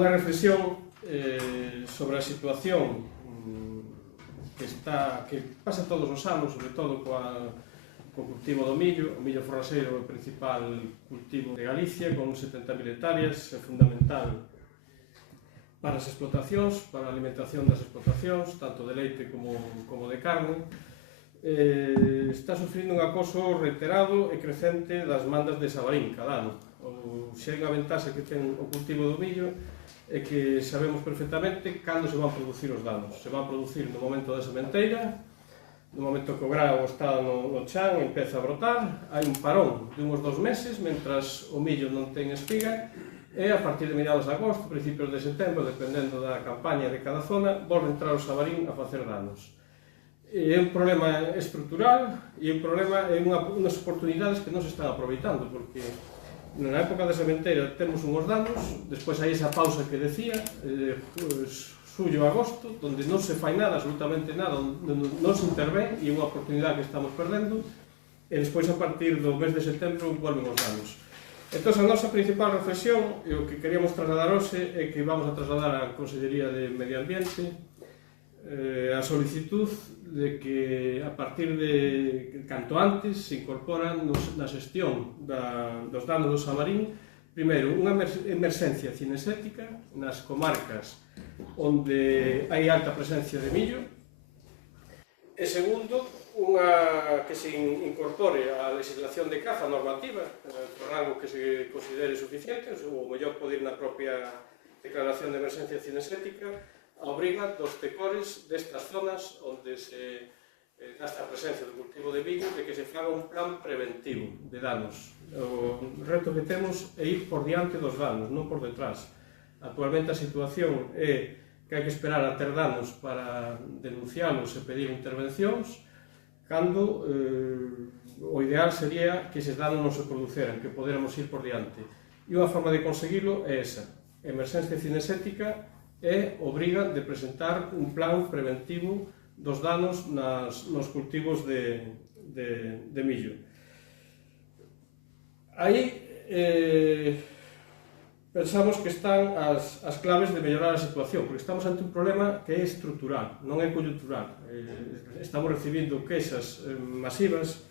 Unha reflexión sobre a situación que pasa todos os anos, sobre todo co cultivo do millo. O millo forraxeiro é o principal cultivo de Galicia, con 70.000 hectáreas, é fundamental para as explotacións, para a alimentación das explotacións, tanto de leite como de carne. Está sufrindo un acoso reiterado e crecente das mandas de Sabarín cada ano. Se hai unha ventaxa que ten o cultivo do millo é que sabemos perfectamente cando se van producir os danos. Se van producir no momento da sementeira, no momento que o grao está no chan e empeza a brotar, hai un parón de uns 2 meses, mentras o millo non ten espiga, e a partir de mediados de agosto, principios de setembro, dependendo da campaña de cada zona, volve entrar o Sabarín a facer danos. É un problema estrutural e un problema é unhas oportunidades que non se están aproveitando, porque na época da sementeira temos unhos danos, despois hai esa pausa que decía, xullo a agosto, onde non se fai nada, absolutamente nada, non se intervén, e é unha oportunidade que estamos perdendo, e despois a partir do mes de setembro volven os danos. Entón, a nosa principal reflexión, e o que queríamos trasladar hoxe, é que vamos a trasladar á Consellería de Medio Ambiente a solicitud de que a partir de canto antes se incorporan na xestión dos danos do Sabarín, primeiro, unha emerxencia cinexética nas comarcas onde hai alta presencia de millo, e segundo, que se incorpore a legislación de caza normativa por rango que se considere suficiente, ou mellor pode ir na propia declaración de emerxencia cinexética, a obriga dos tecores destas zonas onde se dá esta presencia do cultivo de millo, de que se faga un plan preventivo de danos. O reto que temos é ir por diante dos danos, non por detrás. Actualmente a situación é que hai que esperar a ter danos para denuncialos e pedir intervencións, cando o ideal sería que eses danos non se produceran, que poderamos ir por diante. E unha forma de conseguilo é esa, emerxencia cinexética, e obriga de presentar un plan preventivo dos danos nos cultivos de millo. Aí pensamos que están as claves de mellorar a situación, porque estamos ante un problema que é estrutural, non é coyuntural. Estamos recibindo queixas masivas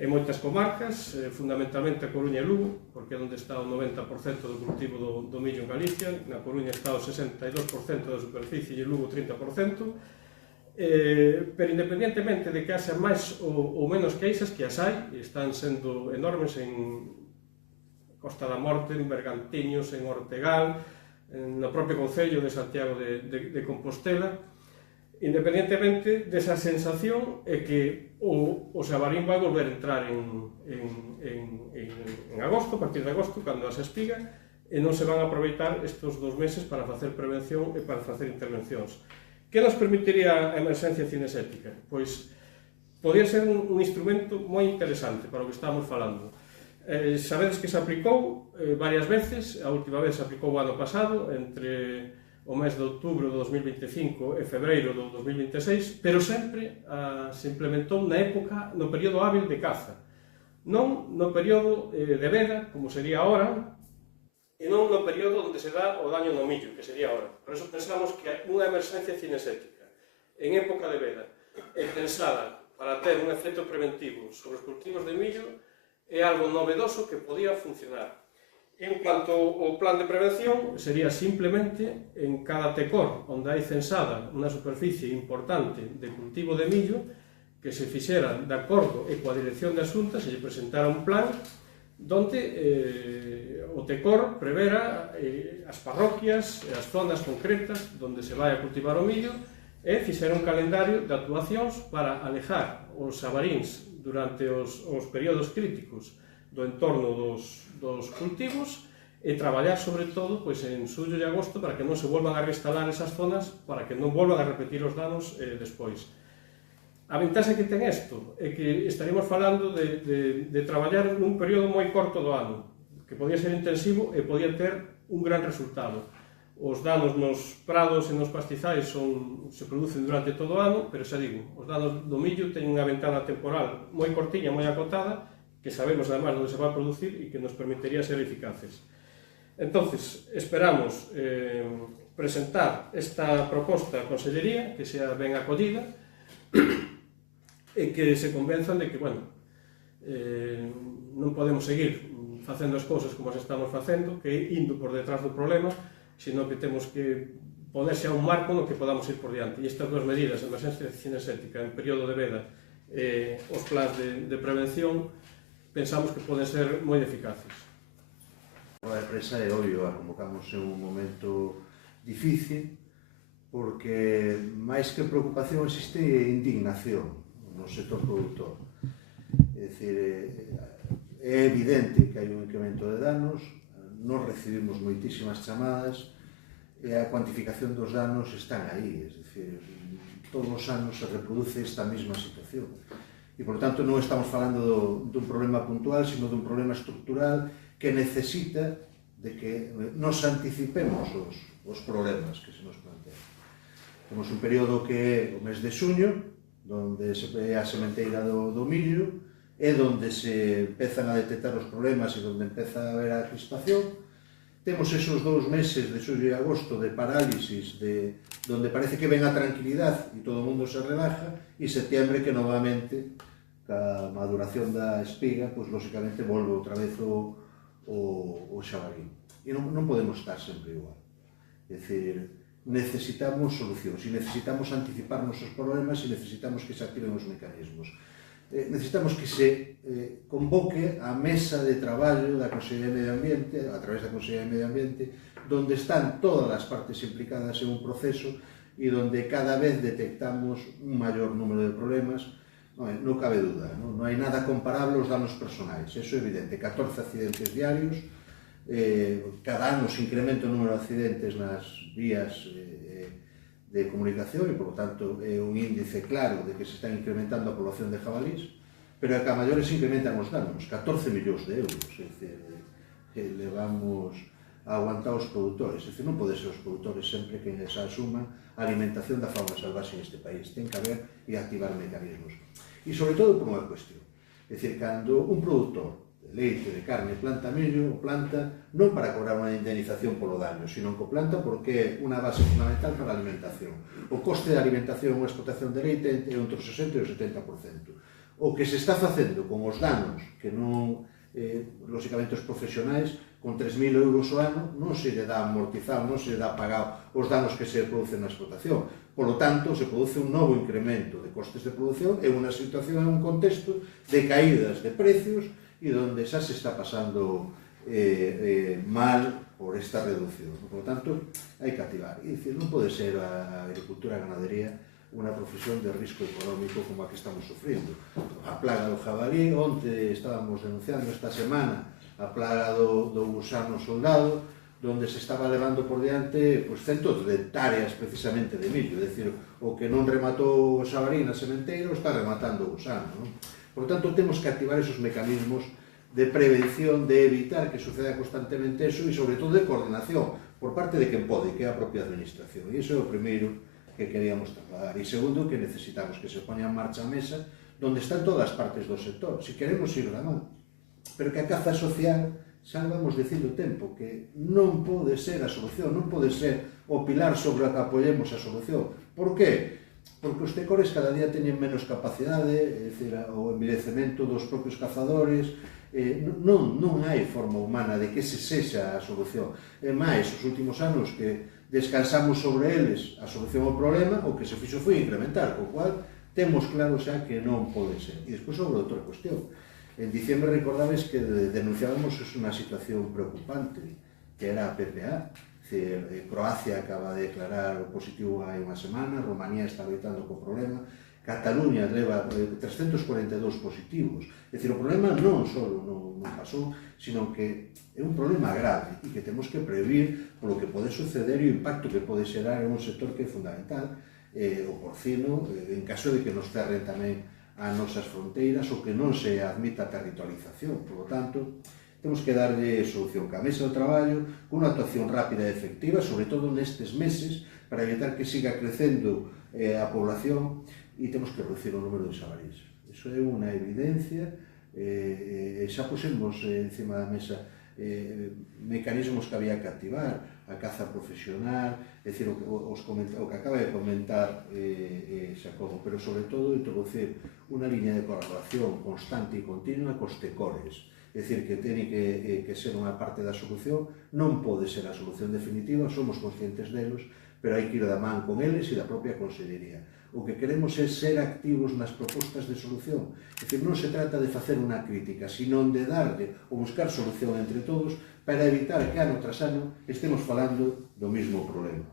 en moitas comarcas, fundamentalmente a Coruña e Lugo, porque é onde está o 90% do cultivo do millo en Galicia. Na Coruña está o 62% da superficie e en Lugo o 30%. Pero independentemente de que haxa máis ou menos queixas, que as hai, e están sendo enormes en Costa da Morte, en Bergantiños, en Ortegal, no propio Concello de Santiago de Compostela, independentemente desa sensación é que o Sabarín vai volver a entrar en agosto, a partir de agosto, cando as espiga, e non se van a aproveitar estes 2 meses para facer prevención e para facer intervencións. Que nos permitiría a emerxencia cinexética? Pois podría ser un instrumento moi interesante para o que estamos falando. Sabedes que se aplicou varias veces, a última vez se aplicou o ano pasado, entre o mes de outubro de 2025 e febreiro de 2026, pero sempre se implementou no período hábil de caza, non no período de veda, como sería ahora, e non no período onde se dá o daño no millo, que sería ahora. Por eso pensamos que unha emerxencia cinexética en época de veda é pensada para ter un efecto preventivo sobre os cultivos de millo é algo novedoso que podía funcionar. En cuanto ao plan de prevención, sería simplemente en cada tecor onde hai censada unha superficie importante de cultivo de millo, que se fixera de acordo e coa dirección de Xunta, se lle presentara un plan donde o tecor prevera as parroquias e as zonas concretas onde se vai a cultivar o millo, e fixera un calendario de actuacións para alejar os sabaríns durante os períodos críticos do entorno dos cultivos, e traballar sobre todo en xullo e agosto para que non se volvan a reinstalar esas zonas, para que non volvan a repetir os danos despois. A ventaxa que ten isto é que estaríamos falando de traballar nun período moi corto do ano, que podía ser intensivo e podía ter un gran resultado. Os danos nos prados e nos pastizais se producen durante todo o ano, pero xa digo, os danos do millo teñen unha ventana temporal moi cortiña, moi acotada, que sabemos además onde se vai a producir e que nos permitiría ser eficaces. Entonces, esperamos presentar esta proposta á Consellería, que sea ben acollida, e que se convenzan de que, bueno, non podemos seguir facendo as cousas como as estamos facendo, que indo por detrás do problema, sino que temos que ponerse a un marco no que podamos ir por diante. E estas duas medidas, a emerxencia cinexética en período de veda e os plans de prevención, pensamos que poden ser moi eficaces. A empresa é obvio, a convocamos en un momento difícil, porque máis que preocupación existe indignación no sector produtor. É dicir, é evidente que hai un incremento de danos, nos recibimos moitísimas chamadas e a cuantificación dos danos están aí, é dicir, todos os anos se reproduce esta mesma situación. E, por tanto, non estamos falando dun problema puntual, sino dun problema estructural que necesita de que nos anticipemos os problemas que se nos plantean. Temos un período que é o mes de xuño, onde se é a sementeira do millo, é onde se empezan a detectar os problemas e onde empeza a haber a crispación. Temos esos 2 meses de xullo e agosto de parálisis, onde parece que ven a tranquilidade e todo o mundo se relaja, e setembro que novamente, ca maduración da espiga, pois lógicamente volve outra vez o xabarín. E non podemos estar sempre igual. É dicir, necesitamos solucións, e necesitamos anticiparnos os problemas, e necesitamos que se activen os mecanismos. Necesitamos que se convoque a mesa de traballo da Consellería de Medio Ambiente, a través da Consellería de Medio Ambiente, donde están todas as partes implicadas en un proceso e donde cada vez detectamos un maior número de problemas. Non cabe duda, non hai nada comparable aos danos personais, eso é evidente. 14 accidentes diarios, cada ano se incrementa o número de accidentes nas vías de comunicación e, por tanto, é un índice claro de que se está incrementando a población de jabalís, pero a que a maiores se incrementan os danos, 14 millóns de euros, é dicir, que levamos a aguantar os produtores. É dicir, non pode ser os produtores sempre que se asuman a alimentación da fauna salvaxe neste país. Ten que haber e activar mecanismos. E, sobre todo, por unha cuestión. É dicir, cando un produtor de leite, de carne, planta millo, o planta non para cobrar unha indemnización polo daño, sino que o planta porque é unha base fundamental para a alimentación. O coste de alimentación ou explotación de leite é entre o 60% e o 70%. O que se está facendo con os danos, que non, lógicamente, os profesionais, con 3.000 euros ao ano, non se lle dá amortizado, non se lle dá pagado os danos que se producen na explotación. Por lo tanto, se produce un novo incremento de costes de produción en unha situación, en un contexto de caídas de precios e onde xa se está pasando mal por esta reducción. Por lo tanto, hai que activar. E dicir, non pode ser a agricultura e a ganadería unha profesión de risco económico como a que estamos sufrindo. A plaga do jabalí, onte estábamos denunciando esta semana a plaga do gusano soldado, donde se estaba levando por diante centos de hectáreas precisamente de millo, é dicir, o que non rematou o xabarín na sementeira está rematando o gusano. Por tanto, temos que activar esos mecanismos de prevención, de evitar que suceda constantemente eso e, sobre todo, de coordinación por parte de quen pode, que é a propia administración. E iso é o primeiro que queríamos trasladar. E segundo, que necesitamos que se poña en marcha a mesa donde están todas as partes do sector, se queremos ir da man. Pero que a caza social, xa vamos dicindo tempo, que non pode ser a solución, non pode ser o pilar sobre o que apoyemos a solución. Por qué? Porque os tecores cada día teñen menos capacidade, é dicir, o envilecemento dos propios cazadores, non hai forma humana de que ese sexa a solución. É máis, os últimos anos que descansamos sobre eles a solución ao problema, o que se fixo foi incrementar, co cual temos claro xa que non pode ser. E despois sobre outra cuestión. En diciembre recordades que denunciábamos unha situación preocupante, que era a PPA. Croacia acaba de declarar o positivo hai unha semana, Rumanía está loitando co problema, Cataluña leva 342 positivos. É dicir, o problema non só non pasou, sino que é un problema grave e que temos que previr polo que pode suceder e o impacto que pode xerar en un sector que é fundamental, o porcino, en caso de que nos cerren tamén as nosas fronteiras ou que non se admita a territorialización. Por lo tanto, temos que darlle solución ca mesa do traballo con unha actuación rápida e efectiva, sobre todo nestes meses, para evitar que siga crecendo a población e temos que reducir o número de xabarís. Iso é unha evidencia, xa pusemos encima da mesa mecanismos que había que activar, a caza profesional, é dicir, o que acaba de comentar Xacobo, pero sobre todo introducir unha liña de colaboración constante e continua cos tecores. É dicir, que ten que ser unha parte da solución, non pode ser a solución definitiva, somos conscientes delos, pero hai que ir da man con eles e da propia Consellería. O que queremos é ser activos nas propostas de solución. É dicir, non se trata de facer unha crítica, sino de darle ou buscar solución entre todos para evitar que ano tras ano estemos falando do mismo problema.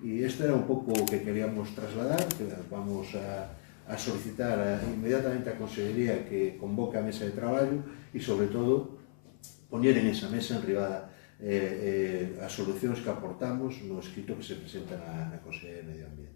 E isto era un pouco o que queríamos trasladar, que vamos a solicitar inmediatamente a Consellería que convoque a mesa de traballo e, sobre todo, poñer en esa mesa enribada as solucións que aportamos no escrito que se presenta na Consellería de Medio Ambiente.